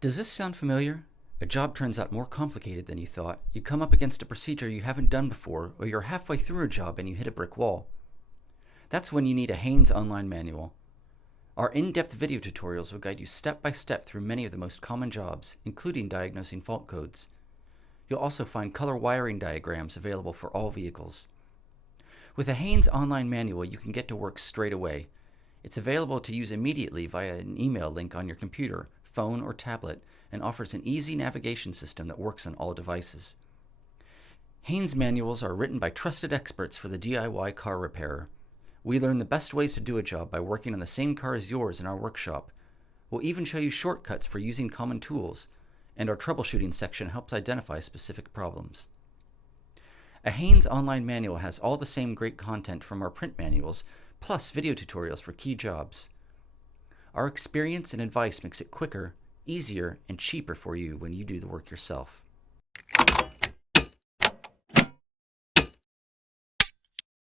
Does this sound familiar? A job turns out more complicated than you thought. You come up against a procedure you haven't done before, or you're halfway through a job and you hit a brick wall. That's when you need a Haynes Online Manual. Our in-depth video tutorials will guide you step by step through many of the most common jobs, including diagnosing fault codes. You'll also find color wiring diagrams available for all vehicles. With a Haynes Online Manual, you can get to work straight away. It's available to use immediately via an email link on your computer, phone, or tablet, and offers an easy navigation system that works on all devices. Haynes manuals are written by trusted experts for the DIY car repairer. We learn the best ways to do a job by working on the same car as yours in our workshop. We'll even show you shortcuts for using common tools, and our troubleshooting section helps identify specific problems. A Haynes Online Manual has all the same great content from our print manuals, plus video tutorials for key jobs. Our experience and advice makes it quicker, easier, and cheaper for you when you do the work yourself.